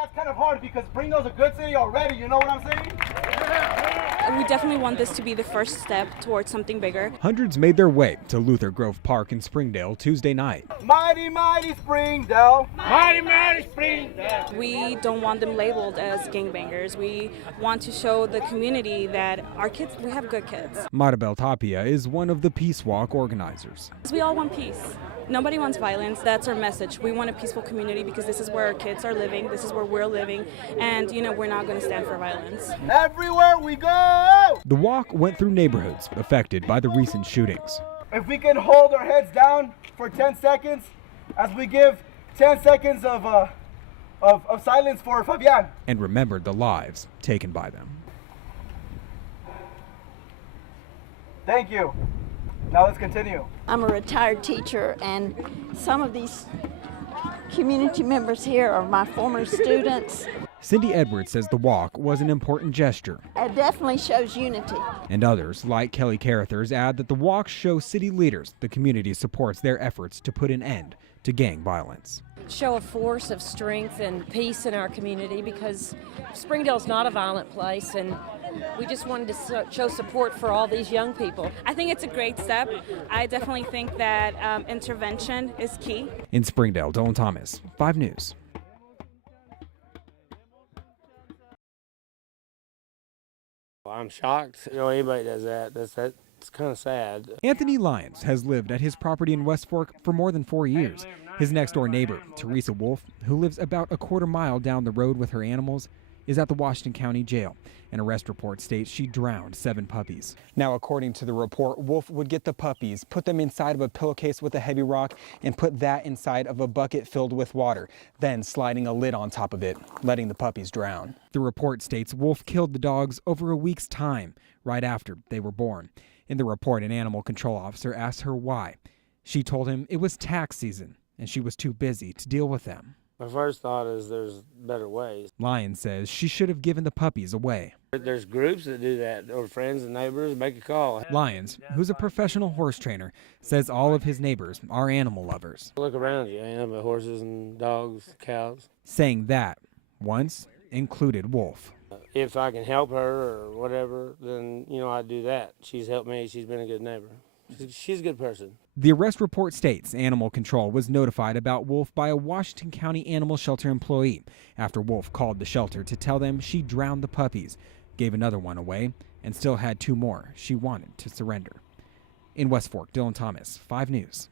that's kind of hard because Springdale's a good city already, you know what I'm saying? We definitely want this to be the first step towards something bigger. Hundreds made their way to Luther Grove Park in Springdale Tuesday night. Mighty, mighty Springdale. Mighty, mighty Springdale. We don't want them labeled as gangbangers. We want to show the community that our kids, we have good kids. Maribel Tapia is one of the Peace Walk organizers. We all want peace. Nobody wants violence. That's our message. We want a peaceful community because this is where our kids are living. This is where we're living. And, we're not going to stand for violence. Everywhere we go! The walk went through neighborhoods affected by the recent shootings. If we can hold our heads down for 10 seconds as we give 10 seconds of silence for Fabian. And remembered the lives taken by them. Thank you. Now let's continue. I'm a retired teacher, and some of these community members here are my former students. Cindy Edwards says the walk was an important gesture. It definitely shows unity. And others, like Kelly Carruthers, add that the walk shows city leaders the community supports their efforts to put an end to gang violence. Show a force of strength and peace in our community because Springdale's not a violent place, and we just wanted to show support for all these young people. I think it's a great step. I definitely think that intervention is key. In Springdale, Dylan Thomas, 5 News. I'm shocked. Anybody does that. It's kind of sad. Anthony Lyons has lived at his property in West Fork for more than 4 years. His next-door neighbor, Teresa Wolf, who lives about a quarter mile down the road with her animals, is at the Washington County Jail. An arrest report states she drowned 7 puppies. Now, according to the report, Wolf would get the puppies, put them inside of a pillowcase with a heavy rock, and put that inside of a bucket filled with water, then sliding a lid on top of it, letting the puppies drown. The report states Wolf killed the dogs over a week's time, right after they were born. In the report, an animal control officer asked her why. She told him it was tax season, and she was too busy to deal with them. My first thought is there's better ways. Lyons says she should have given the puppies away. There's groups that do that, or friends and neighbors, make a call. Lyons, who's a professional horse trainer, says all of his neighbors are animal lovers. Look around you, but horses and dogs, cows. Saying that once included Wolf. If I can help her or whatever, then, I do that. She's helped me. She's been a good neighbor. She's a good person. The arrest report states Animal Control was notified about Wolf by a Washington County Animal Shelter employee after Wolf called the shelter to tell them she drowned the puppies, gave another one away, and still had 2 more she wanted to surrender. In West Fork, Dylan Thomas, 5 News.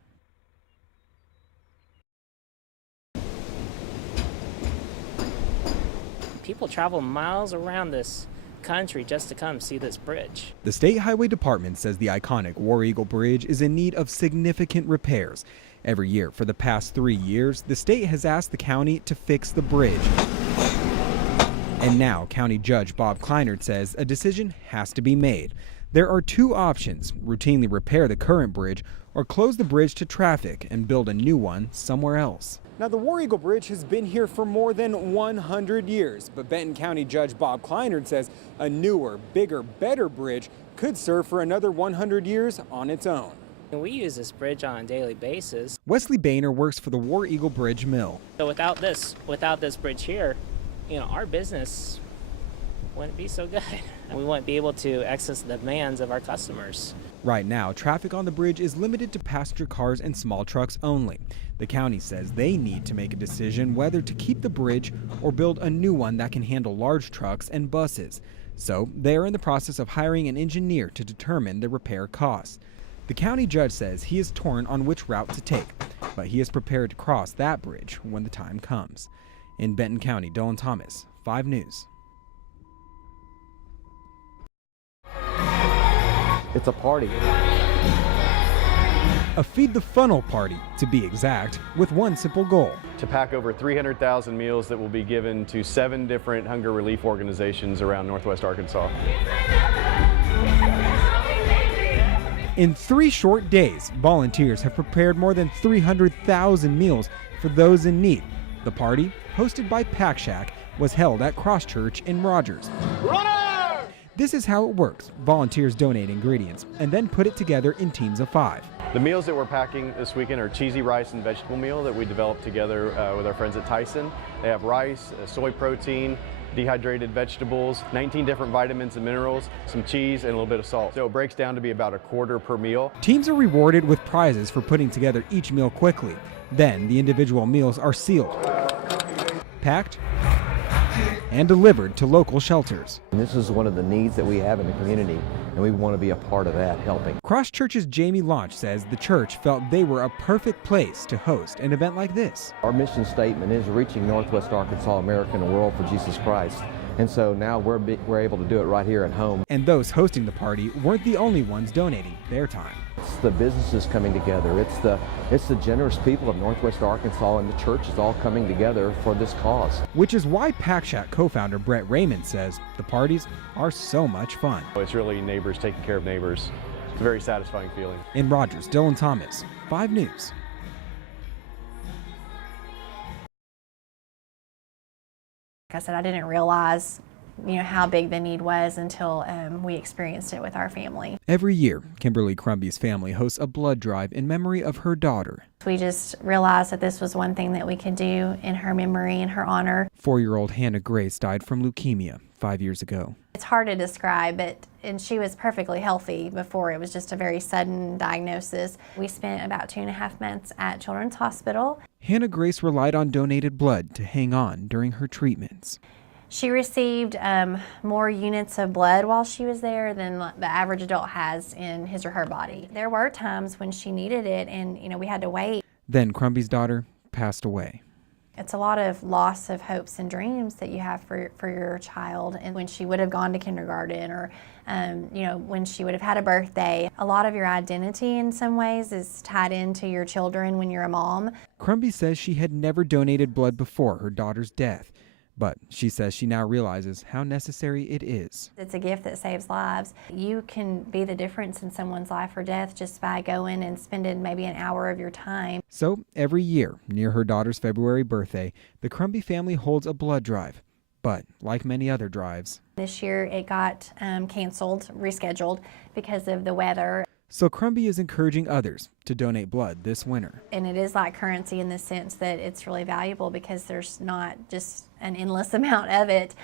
People travel miles around this country just to come see this bridge. The State Highway Department says the iconic War Eagle Bridge is in need of significant repairs. Every year for the past 3 years, the state has asked the county to fix the bridge. And now County Judge Bob Kleinert says a decision has to be made. There are 2 options: routinely repair the current bridge or close the bridge to traffic and build a new one somewhere else. Now, the War Eagle Bridge has been here for more than 100 years, but Benton County Judge Bob Kleinert says a newer, bigger, better bridge could serve for another 100 years on its own. And we use this bridge on a daily basis. Wesley Boehner works for the War Eagle Bridge Mill. So without this bridge here, our business wouldn't be so good. We wouldn't be able to access the demands of our customers. Right now, traffic on the bridge is limited to passenger cars and small trucks only. The county says they need to make a decision whether to keep the bridge or build a new one that can handle large trucks and buses. So they are in the process of hiring an engineer to determine the repair costs. The county judge says he is torn on which route to take, but he is prepared to cross that bridge when the time comes. In Benton County, Dylan Thomas, 5 News. It's a party. A Feed the Funnel party, to be exact, with one simple goal: to pack over 300,000 meals that will be given to 7 different hunger relief organizations around Northwest Arkansas. In 3 short days, volunteers have prepared more than 300,000 meals for those in need. The party, hosted by Pack Shack, was held at Cross Church in Rogers. This is how it works. Volunteers donate ingredients and then put it together in teams of 5. The meals that we're packing this weekend are cheesy rice and vegetable meal that we developed together with our friends at Tyson. They have rice, soy protein, dehydrated vegetables, 19 different vitamins and minerals, some cheese, and a little bit of salt. So it breaks down to be about a quarter per meal. Teams are rewarded with prizes for putting together each meal quickly. Then the individual meals are sealed, packed, and delivered to local shelters. And this is one of the needs that we have in the community, and we want to be a part of that, helping. Cross Church's Jamie Launch says the church felt they were a perfect place to host an event like this. Our mission statement is reaching Northwest Arkansas, America, and the world for Jesus Christ. And so now we're able to do it right here at home. And those hosting the party weren't the only ones donating their time. It's the businesses coming together. It's the generous people of Northwest Arkansas, and the church is all coming together for this cause. Which is why Pack Shack co-founder Brett Raymond says the parties are so much fun. It's really neighbors taking care of neighbors. It's a very satisfying feeling. In Rogers, Dylan Thomas, 5 News. Like I said, I didn't realize, how big the need was until we experienced it with our family. Every year, Kimberly Crumby's family hosts a blood drive in memory of her daughter. We just realized that this was one thing that we could do in her memory, in her honor. 4-year-old Hannah Grace died from leukemia 5 years ago. It's hard to describe it, and she was perfectly healthy before. It was just a very sudden diagnosis. We spent about 2.5 months at Children's Hospital. Hannah Grace relied on donated blood to hang on during her treatments. She received more units of blood while she was there than the average adult has in his or her body. There were times when she needed it, and we had to wait. Then Crumby's daughter passed away. It's a lot of loss of hopes and dreams that you have for your child. And when she would have gone to kindergarten, or when she would have had a birthday, a lot of your identity in some ways is tied into your children when you're a mom. Crumby says she had never donated blood before her daughter's death, but she says she now realizes how necessary it is. It's a gift that saves lives. You can be the difference in someone's life or death just by going and spending maybe an hour of your time. So every year, near her daughter's February birthday, the Crumby family holds a blood drive. But like many other drives, this year it got canceled, rescheduled because of the weather. So Crumby is encouraging others to donate blood this winter. And it is like currency in the sense that it's really valuable because there's not just an endless amount of it.